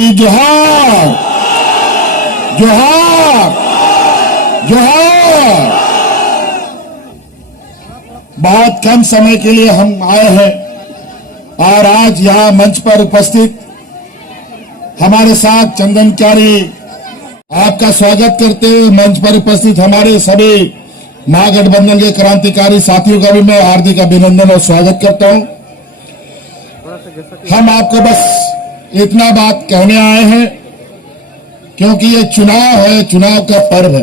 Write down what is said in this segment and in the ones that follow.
जोहार जोहार जोहार। बहुत कम समय के लिए हम आए हैं और आज यहां मंच पर उपस्थित हमारे साथ चंदन क्यारी आपका स्वागत करते हुए मंच पर उपस्थित हमारे सभी महागठबंधन के क्रांतिकारी साथियों का भी मैं हार्दिक अभिनंदन और स्वागत करता हूं। हम आपको बस इतना बात कहने आए हैं क्योंकि ये चुनाव है, चुनाव का पर्व है।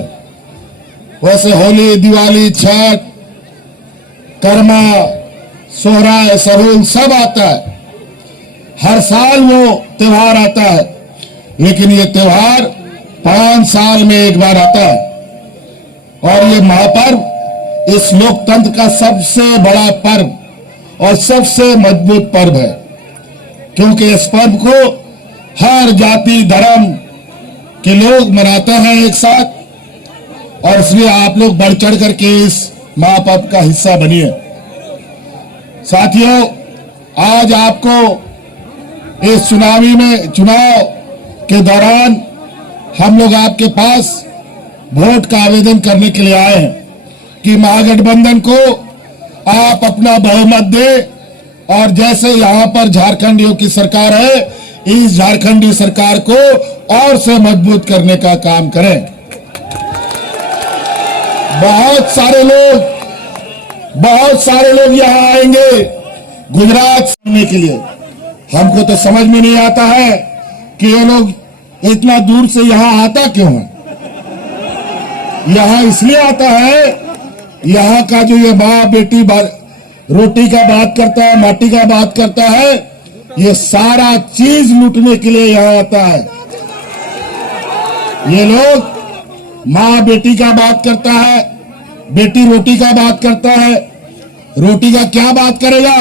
वैसे होली, दिवाली, छठ, कर्मा, सोहराय, सरहुल सब आता है, हर साल वो त्योहार आता है, लेकिन ये त्योहार 5 साल में एक बार आता है। और ये महापर्व इस लोकतंत्र का सबसे बड़ा पर्व और सबसे मजबूत पर्व है, क्योंकि इस पर्व को हर जाति धर्म के लोग मनाते हैं एक साथ, और इसलिए आप लोग बढ़ चढ़ करके इस महापर्व का हिस्सा बनिए। साथियों, आज आपको इस चुनाव के दौरान हम लोग आपके पास वोट का आवेदन करने के लिए आए हैं कि महागठबंधन को आप अपना बहुमत दें और जैसे यहां पर झारखंडियों की सरकार है, इस झारखंडी सरकार को और से मजबूत करने का काम करें। बहुत सारे लोग यहां आएंगे गुजरात सुनने के लिए। हमको तो समझ में नहीं आता है कि ये लोग इतना दूर से यहां आता क्यों है। यहां इसलिए आता है, यहां का जो ये माँ बेटी रोटी का बात करता है, माटी का बात करता है, ये सारा चीज लूटने के लिए यहां आता है। ये लोग माँ बेटी का बात करता है, बेटी रोटी का बात करता है, रोटी का क्या बात करेगा,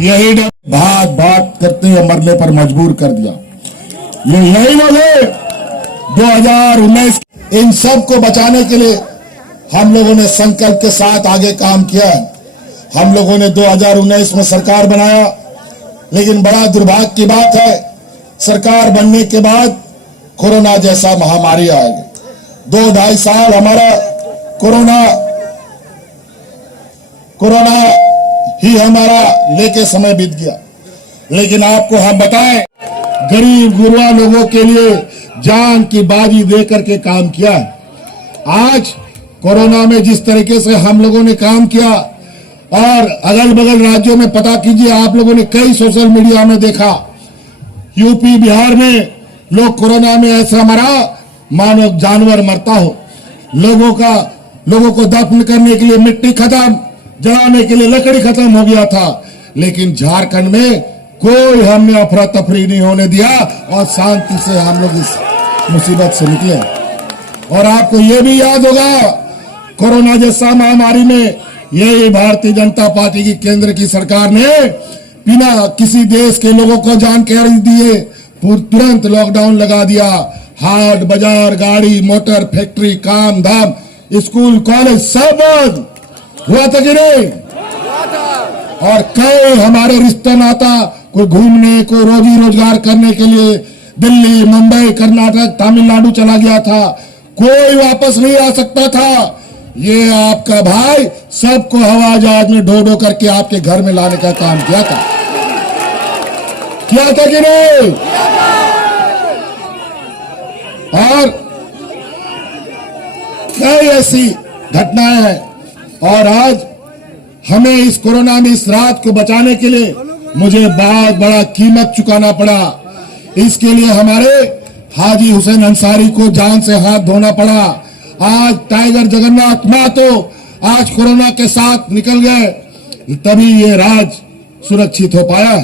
यही बात करते हुए मरने पर मजबूर कर दिया। ये यही लोग है 2019। इन सब को बचाने के लिए हम लोगों ने संकल्प के साथ आगे काम किया है। हम लोगों ने 2019 में सरकार बनाया, लेकिन बड़ा दुर्भाग्य की बात है, सरकार बनने के बाद कोरोना जैसा महामारी आ गई। 2-2.5 साल हमारा कोरोना ही हमारा लेके समय बीत गया। लेकिन आपको हम बताएं, गरीब गुरबा लोगों के लिए जान की बाजी दे करके काम किया है। आज कोरोना में जिस तरीके से हम लोगों ने काम किया, और अगल बगल राज्यों में पता कीजिए, आप लोगों ने कई सोशल मीडिया में देखा, यूपी बिहार में लोग कोरोना में ऐसा मरा मानो जानवर मरता हो। लोगों को दफन करने के लिए मिट्टी खत्म, जलाने के लिए लकड़ी खत्म हो गया था, लेकिन झारखंड में कोई हमने अफरा तफरी नहीं होने दिया और शांति से हम लोग इस मुसीबत से निकले। और आपको ये भी याद होगा, कोरोना जैसा महामारी में यही भारतीय जनता पार्टी की केंद्र की सरकार ने बिना किसी देश के लोगों को जानकारी दिए तुरंत लॉकडाउन लगा दिया। हाट बाजार, गाड़ी मोटर, फैक्ट्री, काम धाम, स्कूल कॉलेज सब बंद हुआ था कि नहीं। और कई हमारे रिश्ता नाता कोई घूमने, कोई रोजी रोजगार करने के लिए दिल्ली, मुंबई, कर्नाटक, तमिलनाडु चला गया था, कोई वापस नहीं आ सकता था। ये आपका भाई सबको हवाई जहाज में ढो करके आपके घर में लाने का काम किया था कि नहीं। और कई ऐसी घटनाएं हैं, और आज हमें इस कोरोना में इस रात को बचाने के लिए मुझे बहुत बड़ा कीमत चुकाना पड़ा। इसके लिए हमारे हाजी हुसैन अंसारी को जान से हाथ धोना पड़ा। आज टाइगर जगन्नाथ महतो आज कोरोना के साथ निकल गए, तभी ये राज सुरक्षित हो पाया।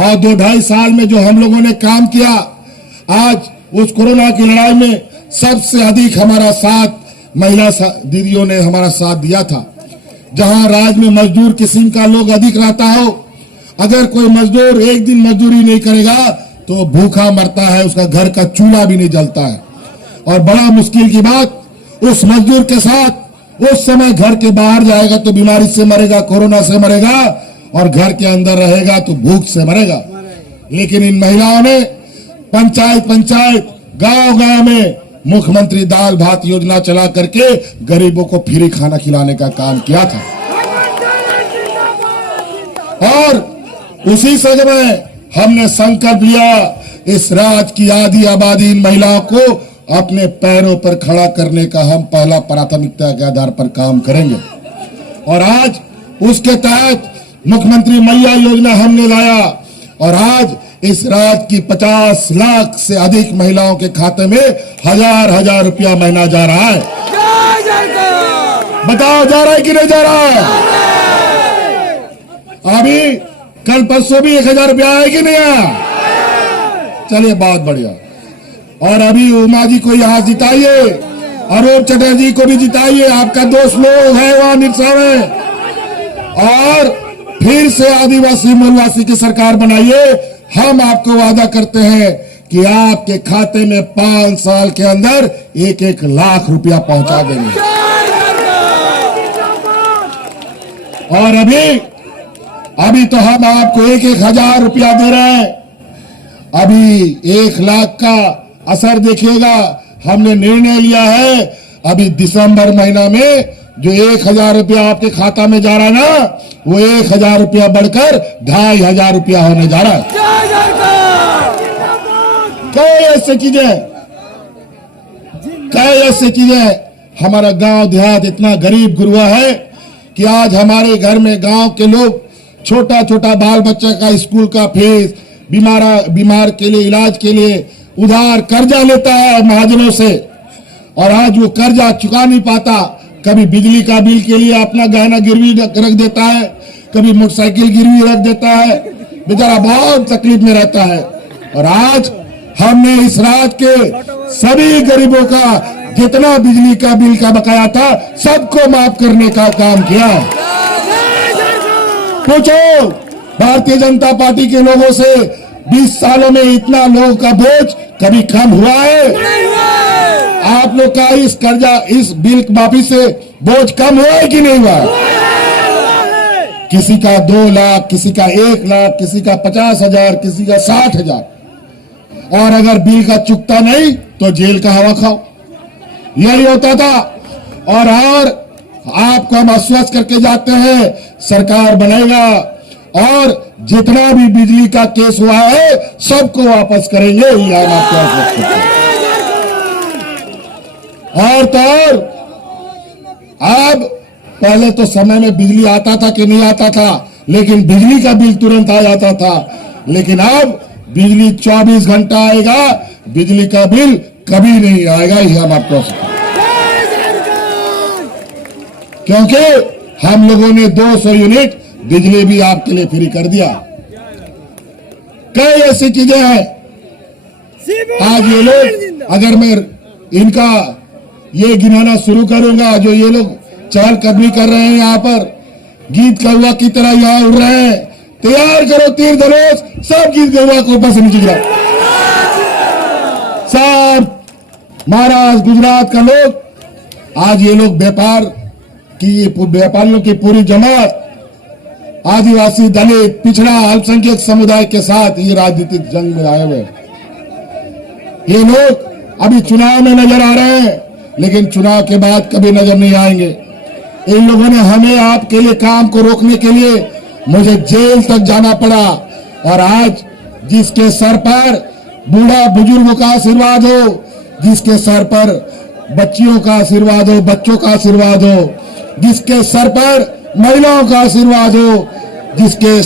और 2-2.5 साल में जो हम लोगों ने काम किया, आज उस कोरोना की लड़ाई में सबसे अधिक हमारा साथ महिला दीदियों ने हमारा साथ दिया था। जहां राज्य में मजदूर किस्म का लोग अधिक रहता हो, अगर कोई मजदूर एक दिन मजदूरी नहीं करेगा तो भूखा मरता है, उसका घर का चूल्हा भी नहीं जलता है। और बड़ा मुश्किल की बात, उस मजदूर के साथ उस समय घर के बाहर जाएगा तो बीमारी से मरेगा, कोरोना से मरेगा, और घर के अंदर रहेगा तो भूख से मरेगा। लेकिन इन महिलाओं ने पंचायत पंचायत गांव गांव में मुख्यमंत्री दाल भात योजना चला करके गरीबों को फ्री खाना खिलाने का काम किया था। और उसी समय हमने संकल्प लिया, इस राज्य की आधी आबादी इन महिलाओं को अपने पैरों पर खड़ा करने का हम पहला प्राथमिकता के आधार पर काम करेंगे। और आज उसके तहत मुख्यमंत्री मैया योजना हमने लाया और आज इस राज्य की 50 लाख से अधिक महिलाओं के खाते में हजार रुपया महीना जा रहा है। बताओ जा रहा है कि नहीं जा रहा है? अभी कल परसों भी 1000 रुपया आया कि नहीं आया? चलिए बहुत बढ़िया। और अभी उमा जी को यहां जिताइए, अरूप चटर्जी को भी जिताइए, आपका दोस्त लोग है वहां निरसा में, और फिर से आदिवासी मूलवासी की सरकार बनाइए। हम आपको वादा करते हैं कि आपके खाते में 5 साल के अंदर 1-1 लाख रुपया पहुंचा देंगे। और अभी तो हम आपको 1-1 हजार रुपया दे रहे हैं। अभी 1 लाख का असर देखिएगा। हमने निर्णय लिया है अभी दिसंबर महीना में जो 1000 रुपया आपके खाता में जा रहा है ना, वो 1000 रुपया बढ़कर 2500 रुपया होने जा रहा है। कई ऐसे चीजें हमारा गांव देहात इतना गरीब गुरुआ है कि आज हमारे घर में गांव के लोग छोटा छोटा बाल बच्चा का स्कूल का फीस, बीमार के लिए इलाज के लिए उधार कर्जा लेता है महाजनों से, और आज वो कर्जा चुका नहीं पाता। कभी बिजली का बिल के लिए अपना गहना गिरवी रख देता है, कभी मोटरसाइकिल गिरवी रख देता है, बेचारा बहुत तकलीफ में रहता है। और आज हमने इस राज्य के सभी गरीबों का जितना बिजली का बिल का बकाया था सबको माफ करने का काम किया। पूछो भारतीय जनता पार्टी के लोगों से, 20 सालों में इतना लोगों का बोझ कभी कम हुआ है? आप लोग का इस कर्जा, इस बिल माफी से बोझ कम हुआ है कि नहीं हुआ? किसी का 2 लाख, किसी का 1 लाख, किसी का 50,000, किसी का 60,000। और अगर बिल का चुकता नहीं तो जेल का हवा खाओ, यही होता था। और आपको हम आश्वस्त करके जाते हैं, सरकार बनेगा और जितना भी बिजली का केस हुआ है सबको वापस करेंगे, ये हम आपको आश्वस्त करते हैं। और तो और अब पहले तो समय में बिजली आता था कि नहीं आता था, लेकिन बिजली का बिल तुरंत आ जाता था। लेकिन अब बिजली 24 घंटा आएगा, बिजली का बिल कभी नहीं आएगा, ये हम आपको, क्योंकि हम लोगों ने 200 यूनिट बिजली भी आपके लिए फ्री कर दिया। कई ऐसी चीजें हैं। आज ये लोग, अगर मैं इनका ये गिनाना शुरू करूंगा, जो ये लोग चहलकदमी कर रहे हैं यहाँ पर, गीत कौवा की तरह यहाँ उड़ रहे हैं, तैयार करो तीर धनुष, सब गीत कौवा को ऊपर से नीचे गिराओ। सब महाराष्ट्र गुजरात का लोग, आज ये लोग व्यापारियों की पूरी जमात आदिवासी, दलित, पिछड़ा, अल्पसंख्यक समुदाय के साथ ये राजनीतिक जंग में आए हुए। ये लोग अभी चुनाव में नजर आ रहे हैं, लेकिन चुनाव के बाद कभी नजर नहीं आएंगे। इन लोगों ने हमें आपके लिए काम को रोकने के लिए मुझे जेल तक जाना पड़ा। और आज जिसके सर पर बूढ़ा बुजुर्गों का आशीर्वाद हो, जिसके सर पर बच्चियों का आशीर्वाद हो, बच्चों का आशीर्वाद हो, जिसके सर पर महिलाओं का आशीर्वाद हो, जिसके